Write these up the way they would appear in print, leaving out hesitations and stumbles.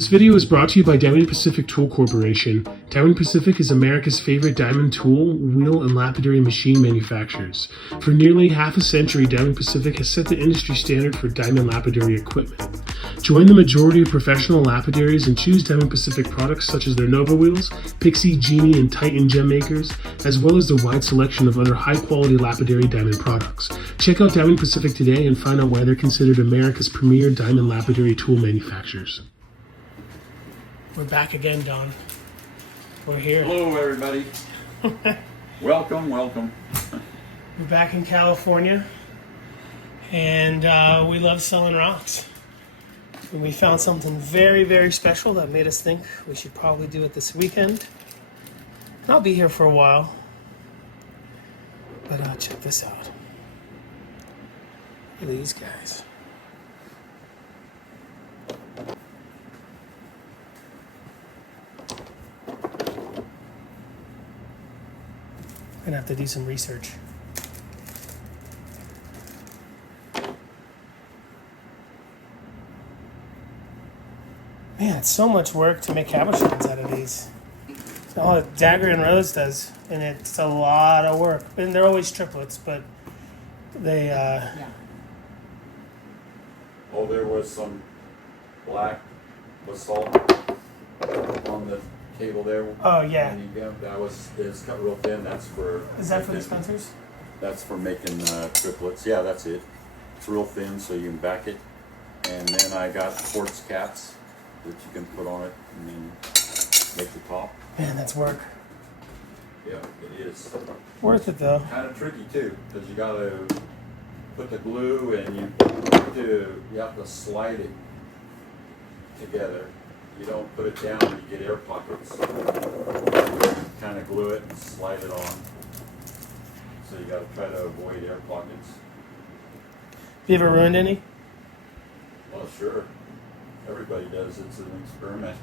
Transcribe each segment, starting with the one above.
This video is brought to you by Diamond Pacific Tool Corporation. Diamond Pacific is America's favorite diamond tool, wheel, and lapidary machine manufacturers. For nearly half a century, Diamond Pacific has set the industry standard for diamond lapidary equipment. Join the majority of professional lapidaries and choose Diamond Pacific products such as their Nova wheels, Pixie, Genie, and Titan gem makers, as well as the wide selection of other high-quality lapidary diamond products. Check out Diamond Pacific today and find out why they're considered America's premier diamond lapidary tool manufacturers. We're back again, Don. We're here. Hello, everybody. Welcome. We're back in California, and we love selling rocks. And we found something very, very special that made us think we should probably do it this weekend. And I'll be here for a while, but check this out. Look at these guys. I'm gonna have to do some research. Man, it's so much work to make cabochons out of these. It's all that Dagger and Rose does, and it's a lot of work. And they're always triplets, but they Yeah. Oh, there was some black basalt on the cable there. Oh yeah. It's cut real thin. That's for. Is that for the Spencers? That's for making triplets. Yeah, that's it. It's real thin, so you can back it. And then I got quartz caps that you can put on it and then make the top. Man, that's work. Yeah, it is. Worth it though. Kind of tricky too, because you got to put the glue and you have to slide it together. You don't put it down and you get air pockets. Kind of glue it and slide it on. So you got to try to avoid air pockets. You ever ruined any? Well, sure. Everybody does. It's an experiment.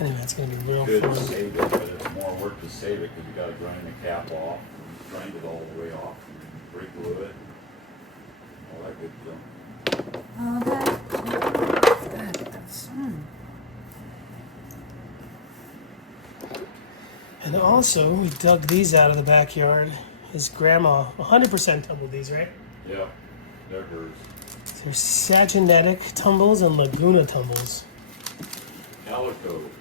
Anyway, it's gonna be real Good to fun. save it, but it's more work to save it because you got to grind the cap off, and grind it all the way off, and re-glue it, all that good stuff. Oh, that's And also, we dug these out of the backyard. His grandma 100% tumbled these, right? Yeah, they're hers. There's Saginetic tumbles and Laguna tumbles.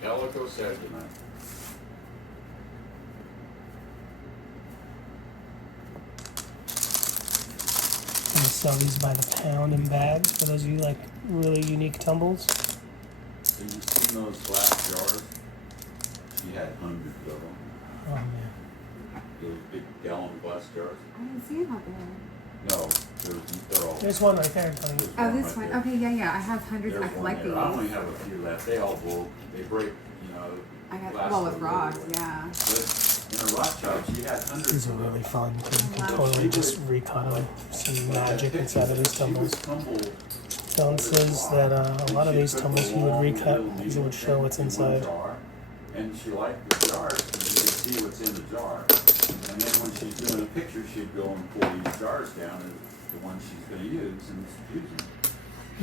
Calico Saginite. We sell these by the pound in bags for those of you like really unique tumbles. So you've seen those glass jars? She had hundreds of them. Oh man. Those big gallon glass jars. I didn't see it out there. No, they're all. There's one right there, Tony. Oh, this right one. there. Okay, yeah. I have hundreds. There's I one collect there. these. I only have a few left. They all broke. They break, I got glass well with goes rocks. everywhere. Yeah. But in a rock shop, she had hundreds These are of them. really fun because you can totally just recut them. Some magic inside of these tumbles. Don says that a lot of these tumbles he would recut because it would show what's inside. And she liked the jars because you could see what's in the jar. And then when she's doing a picture, she'd go and pull these jars down as the ones she's going to use and use them.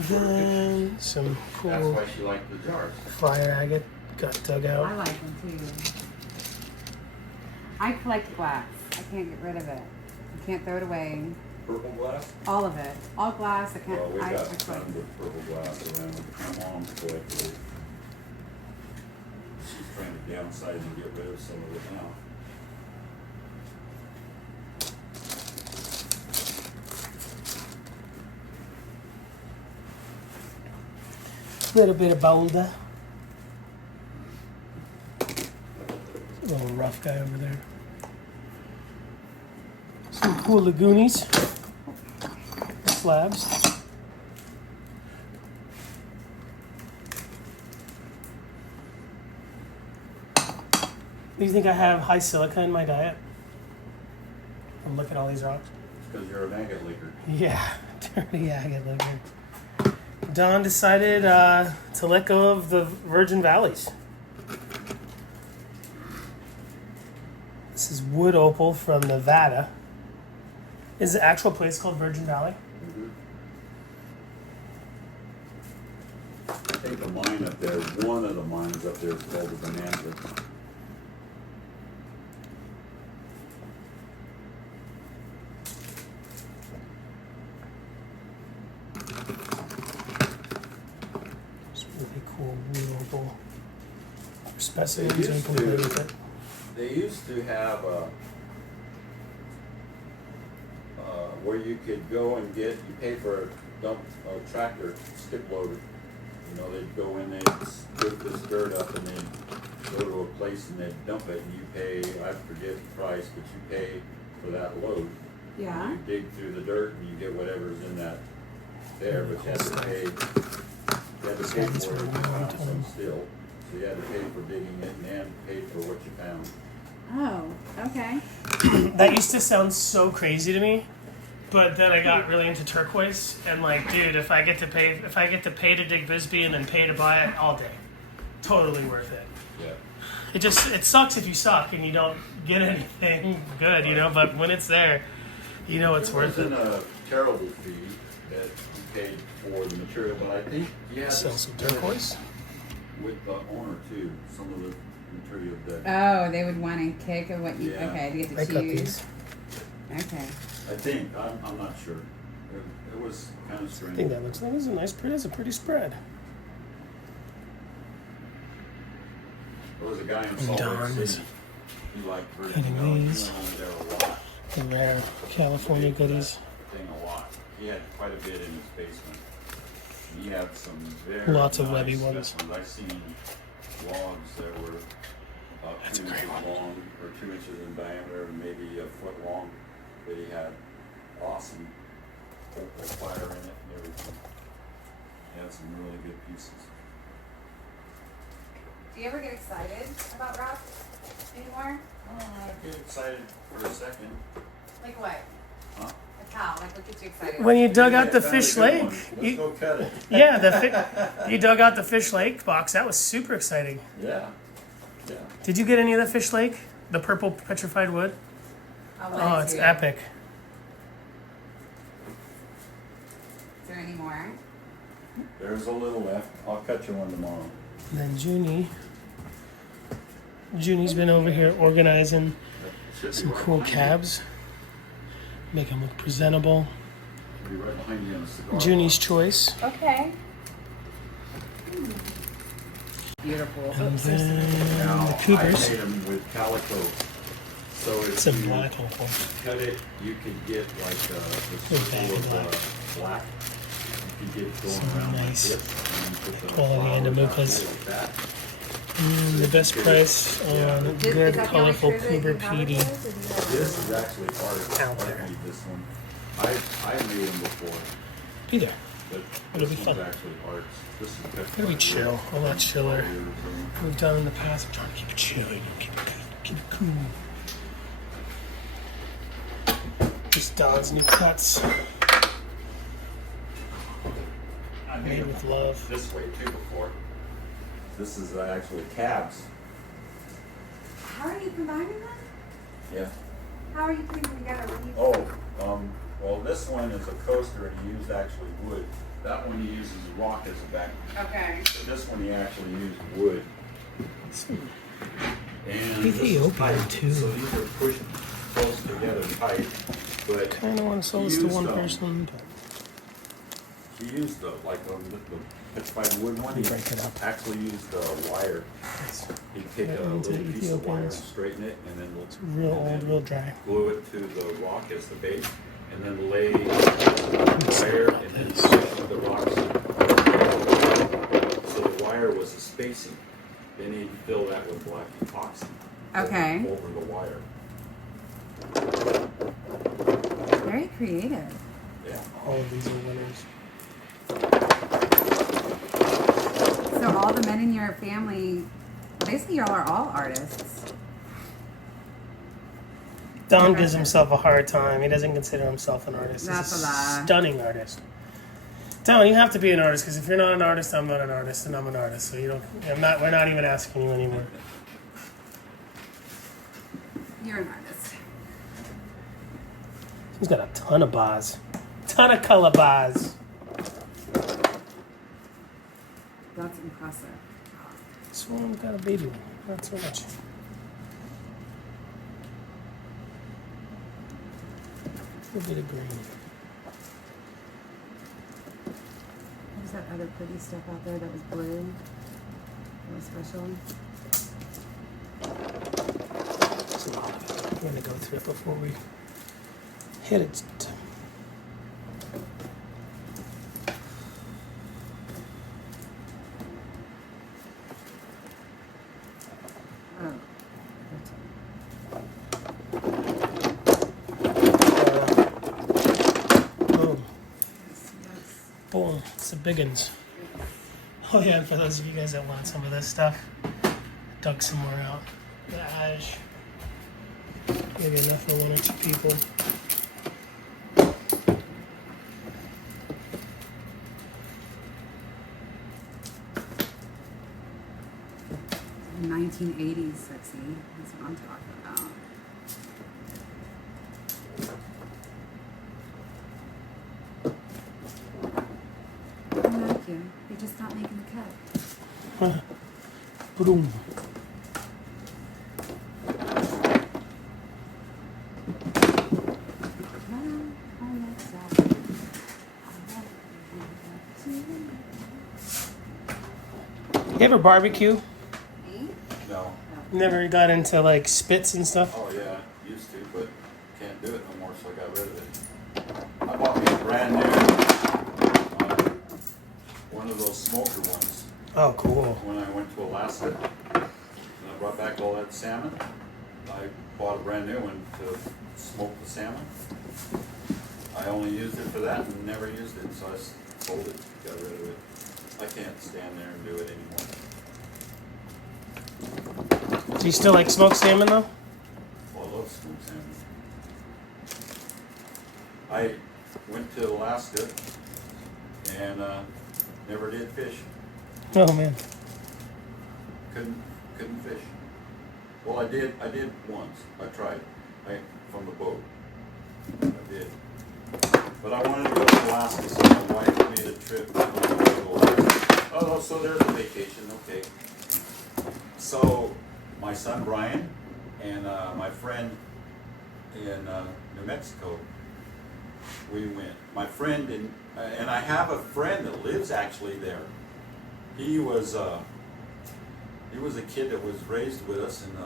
Then some That's cool why she liked the jars. fire agate got dug I out. like them too. I collect glass. I can't get rid of it. I can't throw it away. Purple glass? All of it. All glass. I can't. Well, we I got collect tons it. of purple glass around. My mom's collected it. She's trying to downsize and get rid of some of it now. Little bit of boulder. Little rough guy over there. Some cool lagoonies. Slabs. Do you think I have high silica in my diet? From looking at all these rocks. Because you're an agate leaker. Yeah, Dirty agate liquor. Don decided to let go of the Virgin Valleys. This is wood opal from Nevada. Is the actual place called Virgin Valley? I think the mine up there, one of the mines up there is called the Bonanza. It's really cool wood opal. Specimens and complete with it. They used to have where you could go and you pay for a tractor skip loader. You know, they'd go in, they'd scoop this dirt up, and they'd go to a place and they'd dump it, and you pay, I forget the price, but you pay for that load. Yeah. You dig through the dirt and you get whatever's in that there, but you had to pay for it if you found some still. So you had to pay for digging it and paid for what you found. Oh, okay. That used to sound so crazy to me, but then I got really into turquoise, and like, dude, if I get to pay to dig Bisbee and then pay to buy it all day, totally worth it. Yeah. It sucks if you suck and you don't get anything good, you know. But when it's there, you know it's worth it. It wasn't a terrible fee that you paid for the material, but I think you had Sell to some turquoise. with the owner too. Some of the material that Oh, they would want a kick of what you. Yeah. Okay, to get I to cut choose. these. Okay. I think I'm not sure. It was kind of I strange. think that was a nice, that's a pretty spread. There was a guy in Salt Darn. Lake City. He liked Virgin Getting Valley. He these. went over there a lot. The rare California Paid for that goodies. Thing a lot. He had quite a bit in his basement. And he had some very Lots of nice webby ones. specimens. I've seen logs that were about That's 2 a great inches one. long or 2 inches in diameter and maybe a foot long. That he had awesome opal fire in it and everything. He had some really good pieces. Do you ever get excited about rock anymore? Oh, I get excited for a second. Like what? Huh? Like how? Like what gets you excited? When you dug Yeah, out the found a Fish good Lake, one. Let's you, go cut it. yeah, you dug out the Fish Lake box. That was super exciting. Yeah. Yeah. Did you get any of the Fish Lake? The purple petrified wood? Oh, it's epic. Is there any more? There's a little left. I'll cut you one tomorrow. And then Junie's been over here organizing Should be some right cool behind cabs. Make them look presentable. you. Be right behind you in a cigar Junie's box. choice. Okay. Beautiful. And Oops, there's some- then Now, the I Cougars. made them with calico. So if Some you black opal. cut it, you could get like the With circle of black. black. You could get it going Some around nice like this. And you put the quality flowers Andamucas. out like that. The best price on Is good, that the only colorful crew that Cougar you have PD. with those, or do you have- This is actually art. Out there. I made this one. I made them before, Either. but It'll this be one's fun. actually art. This is Gotta be chill, a lot chiller. We've done in the past. I'm trying to keep it chill, keep it good, keep it cool. Just Don's new cuts, I made made them with love. this way too before. This is actually cabs. How are you combining them? Yeah. How are you putting them together? What do you? Well, this one is a coaster and he used actually wood. That one he uses rock as a back. Okay. But this one he actually used wood. And this is Ethiopian tight, too. so these are pushed close together tight. But Kind of want to sell this to one person, but he used the petrified wood one. He Break it up. actually used the wire. He'd take That a one's little piece of wire and Ethiopians. straighten it, and then it's real old, real dry. glue it to the rock as the base, and then lay wire and then push the rocks. So the wire was the spacing. Then he'd fill that with black epoxy. Okay. Over the wire. Very creative. Yeah. All of these are winners. So all the men in your family, basically y'all are all artists. Don gives himself a hard time. He doesn't consider himself an artist. That's He's a lie. stunning artist. Don, you have to be an artist because if you're not an artist, I'm not an artist, and I'm an artist. So you don't. We're not even asking you anymore. You're an artist. He's got a ton of bars, ton of color bars. That's impressive. This one got a baby one, not so much. A little bit of green. What was that other pretty stuff out there that was blue? That was special. There's a lot of it. We're gonna go through it before we hit it. Oh. Boom. Yes, yes. Boom. It's the big uns. Oh yeah, and for those of you guys that want some of this stuff, dug some more out. The ash. Maybe enough for 1 or 2 people. 1980s sexy. That's what I'm talking about. I like you. You're just not making the cut. Boom. You ever barbecue? No. Never got into like spits and stuff? Oh yeah, used to, but can't do it no more, so I got rid of it. I bought me a brand new, one of those smoker ones Oh, cool. when I went to Alaska. And I brought back all that salmon. I bought a brand new one to smoke the salmon. I only used it for that and never used it, so I sold it, got rid of it. I can't stand there and do it anymore. Do you still like smoked salmon though? Well, I love smoked salmon. I went to Alaska and never did fish. Oh man. Couldn't fish. Well, I did once. I tried. From the boat. I did. But I wanted to go to Alaska, so my wife made a trip to Alaska. Oh, so there's a vacation. Okay. So my son Brian and my friend in New Mexico, we went. My friend and I have a friend that lives actually there. He was a kid that was raised with us, and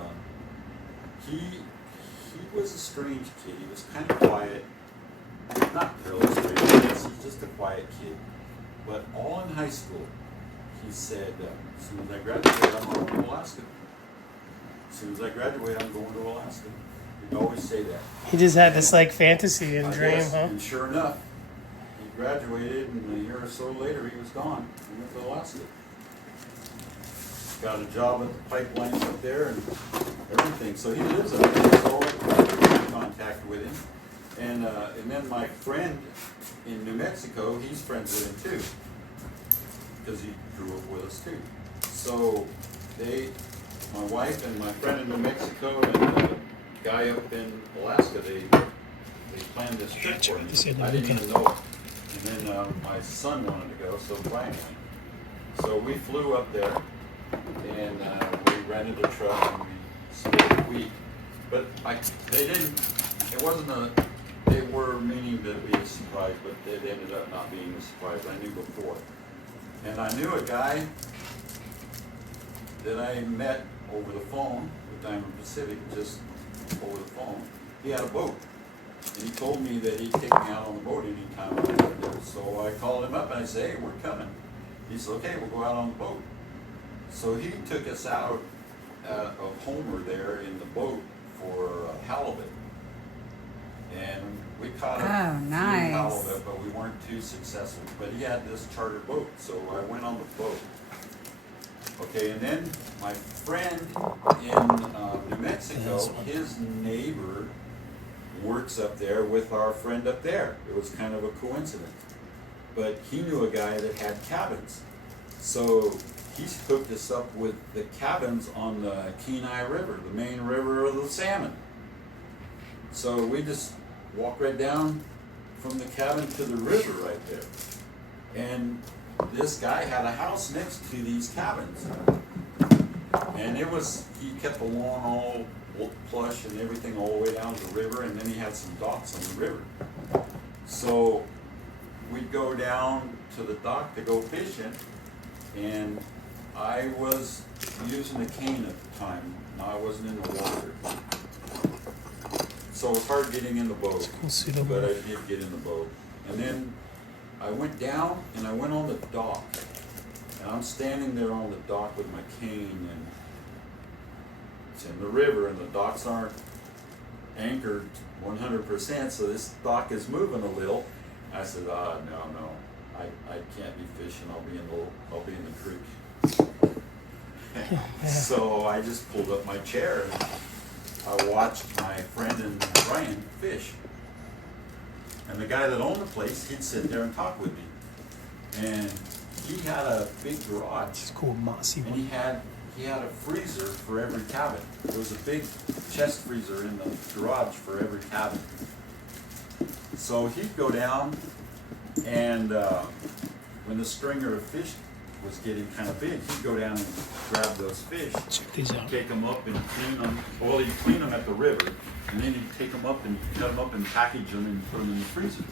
he was a strange kid. He was kind of quiet, not really strange. He's just a quiet kid. But all in high school, he said, as soon as I graduate, I'm going to Alaska. As soon as I graduate, I'm going to Alaska. He'd always say that. He just had this like fantasy and I dream, guess, huh? And sure enough, he graduated, and a year or so later, he was gone. He went to Alaska. Got a job at the pipelines up there and everything. So he lives up there, so I'm in contact with him. And then my friend in New Mexico, he's friends with him too, because he grew up with us too. So my wife and my friend in New Mexico and the guy up in Alaska, they planned this trip for me. I didn't even know it. And then my son wanted to go, so Brian went. So we flew up there, and we rented a truck and we stayed a week. But they were meaning to be a surprise, but it ended up not being a surprise. I knew before. And I knew a guy that I met over the phone with Diamond Pacific, just over the phone. He had a boat. And he told me that he'd take me out on the boat anytime I wanted to. So I called him up and I said, hey, we're coming. He said, okay, we'll go out on the boat. So he took us out of Homer there in the boat for halibut. And we caught a few halibut, but we weren't too successful. But he had this chartered boat, so I went on the boat. Okay, and then my friend in New Mexico, his neighbor works up there with our friend up there. It was kind of a coincidence. But he knew a guy that had cabins. So he's hooked us up with the cabins on the Kenai River, the main river of the salmon. So we just walk right down from the cabin to the river right there. And this guy had a house next to these cabins. And he kept the lawn all plush and everything all the way down to the river, and then he had some docks on the river. So we'd go down to the dock to go fishing, and I was using a cane at the time. No, I wasn't in the water. So it was hard getting in the boat, but I did get in the boat. And then I went down and I went on the dock. And I'm standing there on the dock with my cane, and it's in the river, and the docks aren't anchored 100%, so this dock is moving a little. I said, no, I can't be fishing. I'll be in the creek. So I just pulled up my chair and I watched my friend and Brian fish. And the guy that owned the place, he'd sit there and talk with me. And he had a big garage. It's cool, mossy And one. he had a freezer for every cabin. There was a big chest freezer in the garage for every cabin. So he'd go down, and when the stringer of fish was getting kind of big, he'd go down and grab those fish, Check these out. take them up and clean them. Well, he'd clean them at the river, and then he'd take them up and cut them up and package them and put them in the freezer.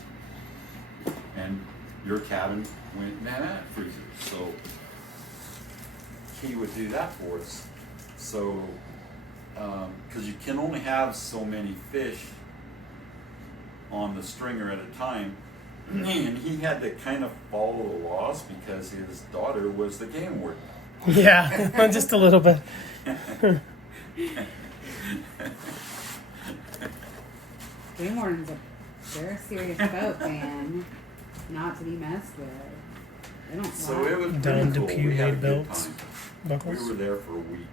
And your cabin went in that freezer. So he would do that for us. So, because you can only have so many fish on the stringer at a time, and he had to kind of follow the laws because his daughter was the game warden. Yeah, just a little bit. Game wardens, they're a serious boat, man. Not to be messed with. They don't So fly. it was Down pretty to cool. Pew We had a made good belts. time. Buckles. We were there for a week.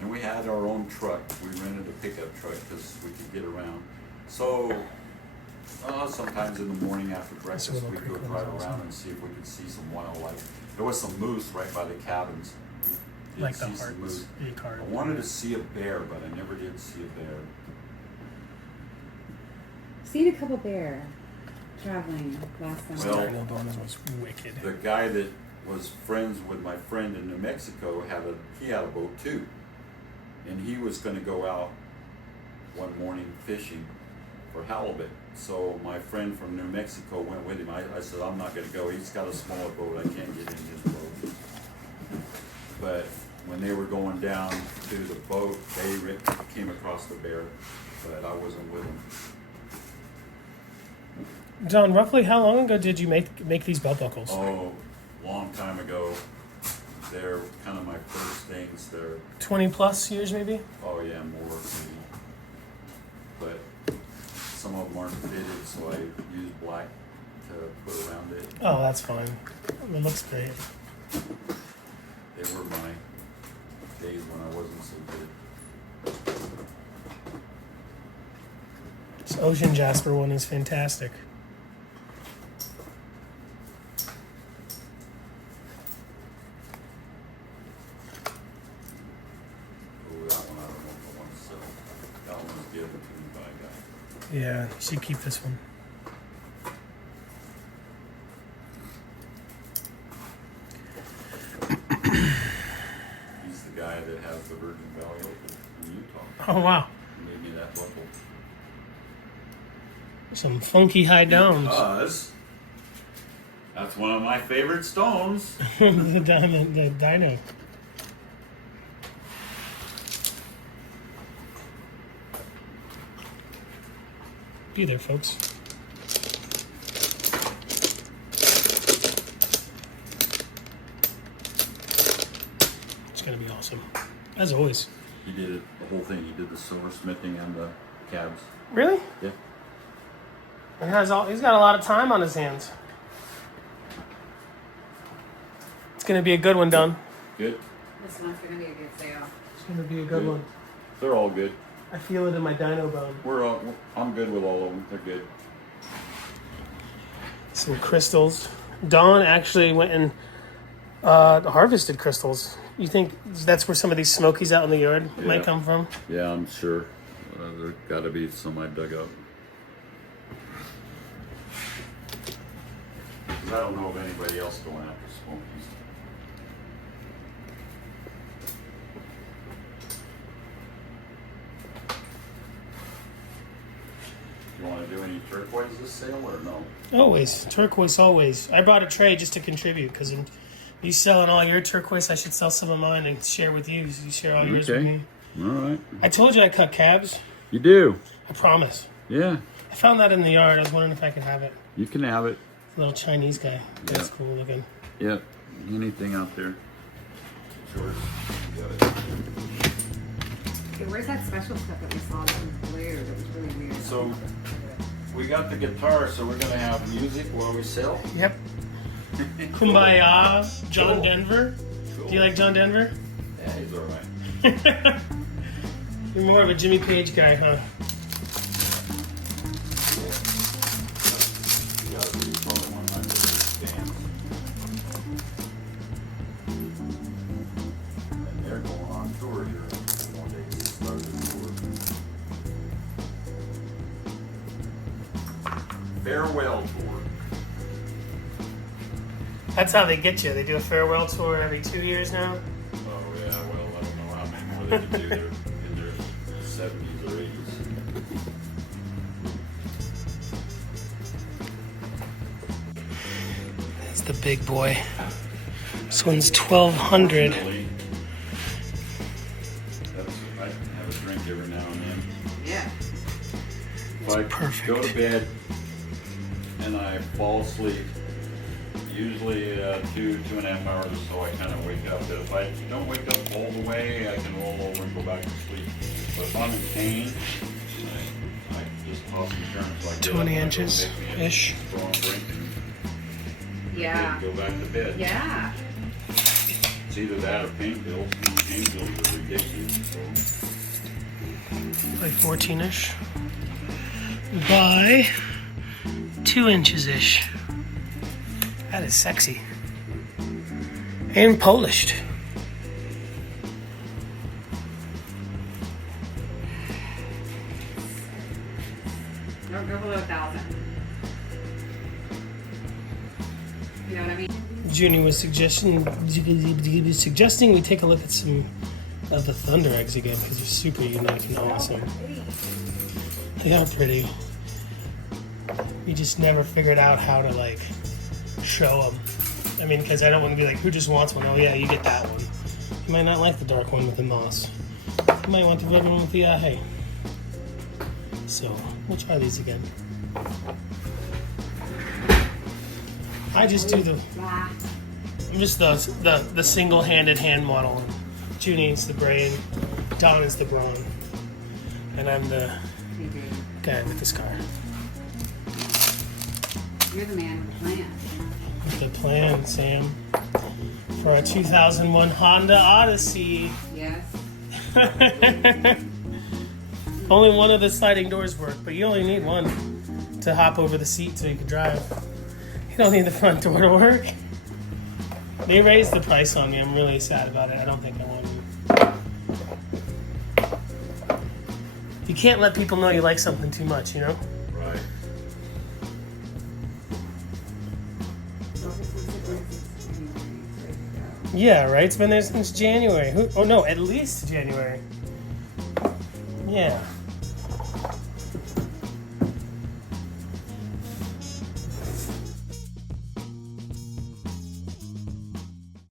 And we had our own truck. We rented a pickup truck because we could get around. So sometimes in the morning after breakfast, Little we'd go creek drive one's around awesome. and see if we could see some wildlife. There was some moose right by the cabins. Did Like the see some hearts. moose. E-card. I wanted to see a bear, but I never did see a bear. Seen a couple bear traveling last summer. Well, That one was wicked. The guy that was friends with my friend in New Mexico had a boat too, and he was going to go out one morning fishing for halibut. So my friend from New Mexico went with him. I said, I'm not going to go. He's got a smaller boat. I can't get in his boat. But when they were going down to the boat, they came across the bear, but I wasn't with them. John, roughly how long ago did you make these belt buckles? Oh, long time ago. They're kind of my first things. They're 20 plus years maybe? Oh yeah, more maybe. But some of them aren't fitted, so I use black to put around it. Oh, that's fine. It looks great. They were my days when I wasn't so good. This Ocean Jasper one is fantastic. Oh, that one I don't know if I want to sell. That one was given to me by a guy. Yeah, you should keep this one. He's the guy that has the Virgin Valley Open in Utah. Oh, wow. He made me that buckle. Some funky high downs. Because that's one of my favorite stones. The diamond, the dino. Be there, folks. It's gonna be awesome, as always. He did it, the whole thing. He did the silversmithing and the cabs. Really? Yeah. He's got a lot of time on his hands. It's gonna be a good one, Don. Good. This one's gonna be a good sale. It's gonna be a good Good. one. They're all good. I feel it in my dino bone. I'm good with all of them. They're good. Some crystals. Dawn actually went and harvested crystals. You think that's where some of these smokies out in the yard might come from? Yeah, I'm sure. There's got to be some I dug up. 'Cause I don't know of anybody else going after smokies. You want to do any turquoise this sale or no? Always. Turquoise, always. I brought a tray just to contribute because you selling all your turquoise, I should sell some of mine and share with you. You share all yours with me. All right. I told you I cut cabs. You do? I promise. Yeah. I found that in the yard. I was wondering if I could have it. You can have it. Little Chinese guy. That's Yeah. cool looking. Yep. Anything out there. George, you got it. Okay, where's that special stuff that we saw that was blue that was really weird? So, we got the guitar, so we're gonna have music while we sell. Yep. Kumbaya, John Cool. Denver. Cool. Do you like John Denver? Yeah, he's alright. You're more of a Jimmy Page guy, huh? You gotta be probably one of my favorite bands. And they're going on tour here. One day they start the tour. Farewell tour. That's how they get you. They do a farewell tour every 2 years now. Oh yeah, well I don't know how many more they can do. They're in their 70s or 80s. That's the big boy. This one's 1200. Fortunately, I have a drink every now and then. Yeah. If I perfect. go to bed and I fall asleep, usually 2.5 hours or so, I kind of wake up. But if I don't wake up all the way, I can roll over and go back to sleep. But if I'm in pain, I just toss and turn. So I get 20 up and I go inches make me a ish. strong drink and Yeah. go back to bed. Yeah. It's either that or pain pills. Pain pills are ridiculous. So. Like 14-ish. By 2 inches-ish. That is sexy. And polished. Don't go below 1,000. You know what I mean? Junior was suggesting we take a look at some of the Thunder eggs again because they're super unique and awesome. They are pretty. We just never figured out how to like show them. I mean, because I don't want to be like, who just wants one? Oh yeah, you get that one. You might not like the dark one with the moss. You might want the red one with the hay. So we'll try these again. I just do the. Yeah. I'm just the single-handed hand model. Junie is the brain, Don is the brawn, and I'm the guy with the scar. You're the man with the plan. With the plan, Sam, for our 2001 Honda Odyssey. Yes. Only one of the sliding doors work, but you only need one to hop over the seat so you can drive. You don't need the front door to work. They raised the price on me. I'm really sad about it. I don't think I want to. You can't let people know you like something too much, you know? Right. Yeah, right? It's been there since January. Oh, no, at least January. Yeah.